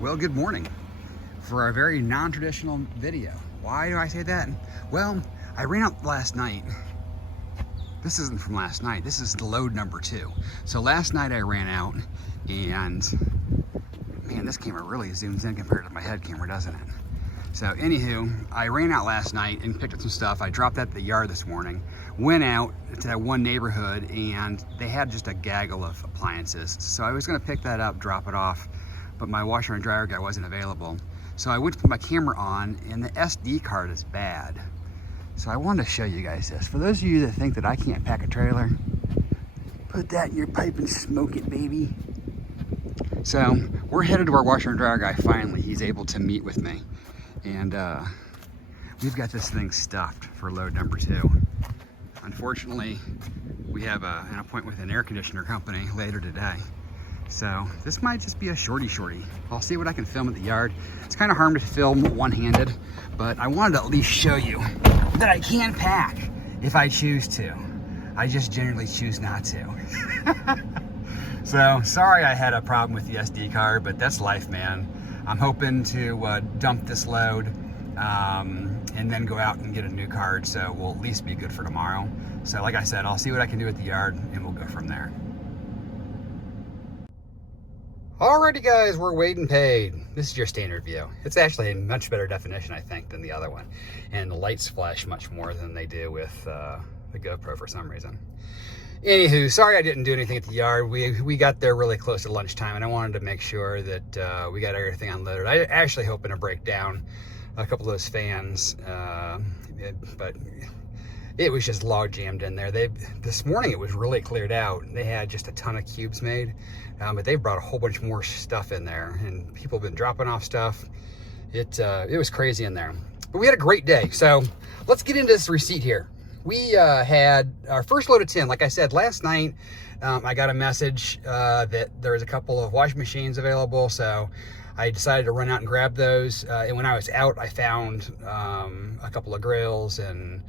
Well, good morning for our very non-traditional video. Why do I say that? Well, I ran out last night. This isn't from last night. This is the load number 2. So last night I ran out and man, this camera really zooms in compared to my head camera, doesn't it? So anywho, I ran out last night and picked up some stuff. I dropped that at the yard this morning, went out to that one neighborhood and they had just a gaggle of appliances. So I was gonna pick that up, drop it off, but my washer and dryer guy wasn't available. So I went to put my camera on and the SD card is bad. So I wanted to show you guys this. For those of you that think that I can't pack a trailer, put that in your pipe and smoke it, baby. So we're headed to our washer and dryer guy finally. He's able to meet with me. And we've got this thing stuffed for load number 2. Unfortunately, we have an appointment with an air conditioner company later today. So this might just be a shorty. I'll see what I can film at the yard. It's kind of hard to film one-handed, but I wanted to at least show you that I can pack if I choose to. I just generally choose not to. So sorry I had a problem with the SD card, but that's life, man. I'm hoping to dump this load and then go out and get a new card, so we'll at least be good for tomorrow. So like I said, I'll see what I can do at the yard and we'll go from there. Alrighty guys, we're weighed and paid. This is your standard view. It's actually in much better definition, I think, than the other one. And the lights flash much more than they do with the GoPro for some reason. Anywho, sorry I didn't do anything at the yard. We got there really close to lunchtime and I wanted to make sure that we got everything unloaded. I actually hoping to break down a couple of those fans, but it was just log jammed in there. This morning it was really cleared out. They had just a ton of cubes made, but they brought a whole bunch more stuff in there and people have been dropping off stuff. It was crazy in there, but we had a great day. So let's get into this receipt here. We had our first load of 10. Like I said, last night I got a message that there was a couple of washing machines available, so I decided to run out and grab those. And when I was out, I found a couple of grills and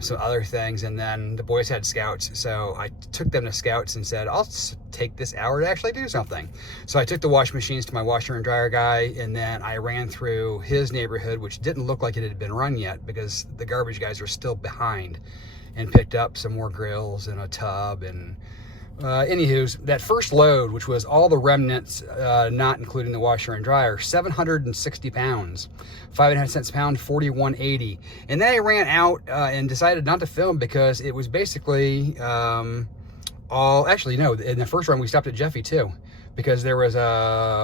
some other things, and then the boys had scouts, so I took them to scouts and said, I'll take this hour to actually do something. So I took the washing machines to my washer and dryer guy, and then I ran through his neighborhood, which didn't look like it had been run yet because the garbage guys were still behind, and picked up some more grills and a tub. And anywho, that first load, which was all the remnants, not including the washer and dryer, 760 pounds, 5.5 cents a pound, 41.80. And then I ran out and decided not to film because it was basically actually no, in the first run we stopped at Jeffy too, because there was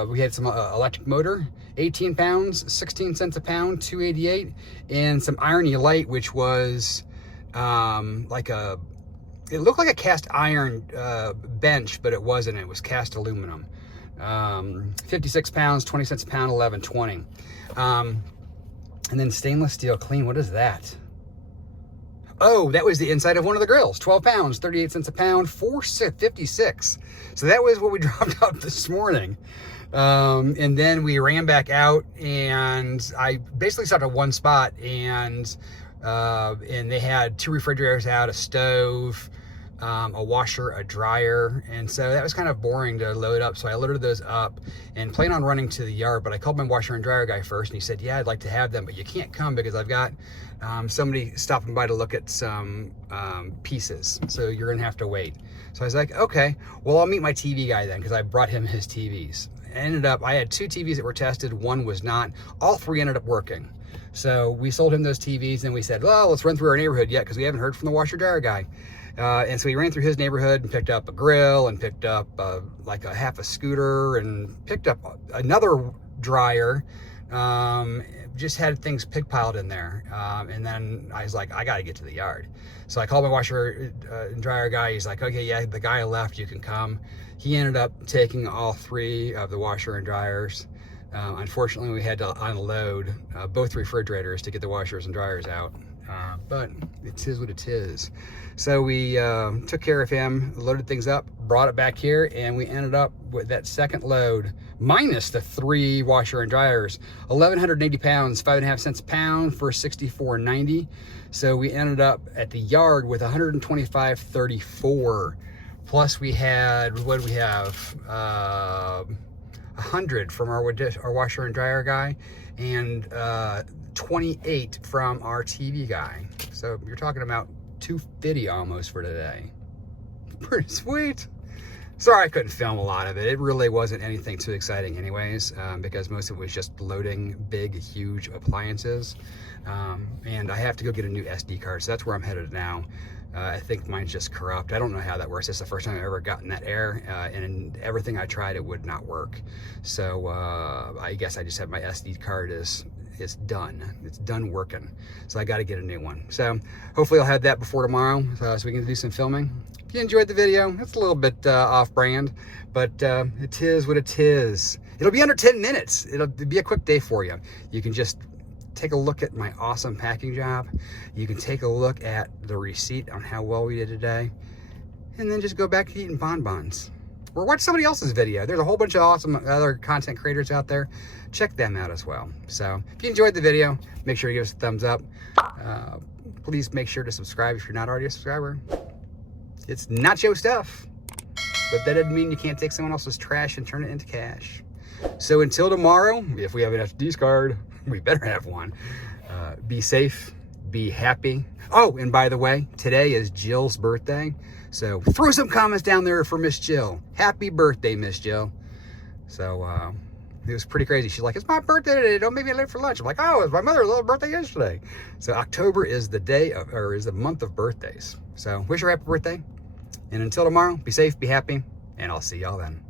we had some electric motor, 18 pounds, 16 cents a pound, 288, and some Irony Light, which was it looked like a cast iron bench, but it wasn't. It was cast aluminum. 56 pounds, 20 cents a pound, 11.20. And then stainless steel clean, what is that? Oh, that was the inside of one of the grills. 12 pounds, 38 cents a pound, 4.56. So that was what we dropped out this morning. And then we ran back out, and I basically stopped at one spot, and they had 2 refrigerators out, a stove, a washer, a dryer, and so that was kind of boring to load up. So I loaded those up and planned on running to the yard, but I called my washer and dryer guy first, and he said, yeah, I'd like to have them, but you can't come because I've got somebody stopping by to look at some pieces, so you're gonna have to wait. So I was like, okay, well, I'll meet my TV guy then, because I brought him his TVs. I had 2 TVs that were tested, 1 was not. All 3 ended up working. So we sold him those TVs, and we said, well, let's run through our neighborhood yet, because we haven't heard from the washer dryer guy. And so we ran through his neighborhood and picked up a grill, and picked up like a half a scooter, and picked up another dryer. Just had things pig piled in there. And then I was like, I got to get to the yard. So I called my washer and dryer guy. He's like, okay, yeah, the guy left, you can come. He ended up taking all 3 of the washer and dryers. Unfortunately, we had to unload both refrigerators to get the washers and dryers out, but it is what it is. So we took care of him, loaded things up, brought it back here, and we ended up with that second load, minus the 3 washer and dryers, 1,180 pounds, 5.5 cents a pound for 64.90. So we ended up at the yard with 125.34. Plus we had, what did we have? 100 from our washer and dryer guy, and 28 from our TV guy. So you're talking about 250 almost for today. Pretty sweet. Sorry I couldn't film a lot of it. It really wasn't anything too exciting anyways, because most of it was just loading big, huge appliances. And I have to go get a new SD card, so that's where I'm headed now. I think mine's just corrupt. I don't know how that works. It's the first time I've ever gotten that error, and everything I tried, it would not work. So I guess I just have my SD card is done. It's done working. So I got to get a new one. So hopefully I'll have that before tomorrow, so we can do some filming. If you enjoyed the video, it's a little bit off-brand, but it is what it is. It'll be under 10 minutes. It'll be a quick day for you. You can just take a look at my awesome packing job. You can take a look at the receipt on how well we did today, and then just go back to eating bonbons. Or watch somebody else's video. There's a whole bunch of awesome other content creators out there. Check them out as well. So if you enjoyed the video, make sure to give us a thumbs up. Please make sure to subscribe if you're not already a subscriber. It's Nacho Stuff, but that doesn't mean you can't take someone else's trash and turn it into cash. So until tomorrow, if we have an SD card, we better have one. Be safe, be happy. Oh, and by the way, today is Jill's birthday. So throw some comments down there for Miss Jill. Happy birthday, Miss Jill. So it was pretty crazy. She's like, it's my birthday today. Don't make me late for lunch. I'm like, oh, it's my mother's little birthday yesterday. So October is the day of, or is the month of birthdays. So wish her a happy birthday. And until tomorrow, be safe, be happy, and I'll see y'all then.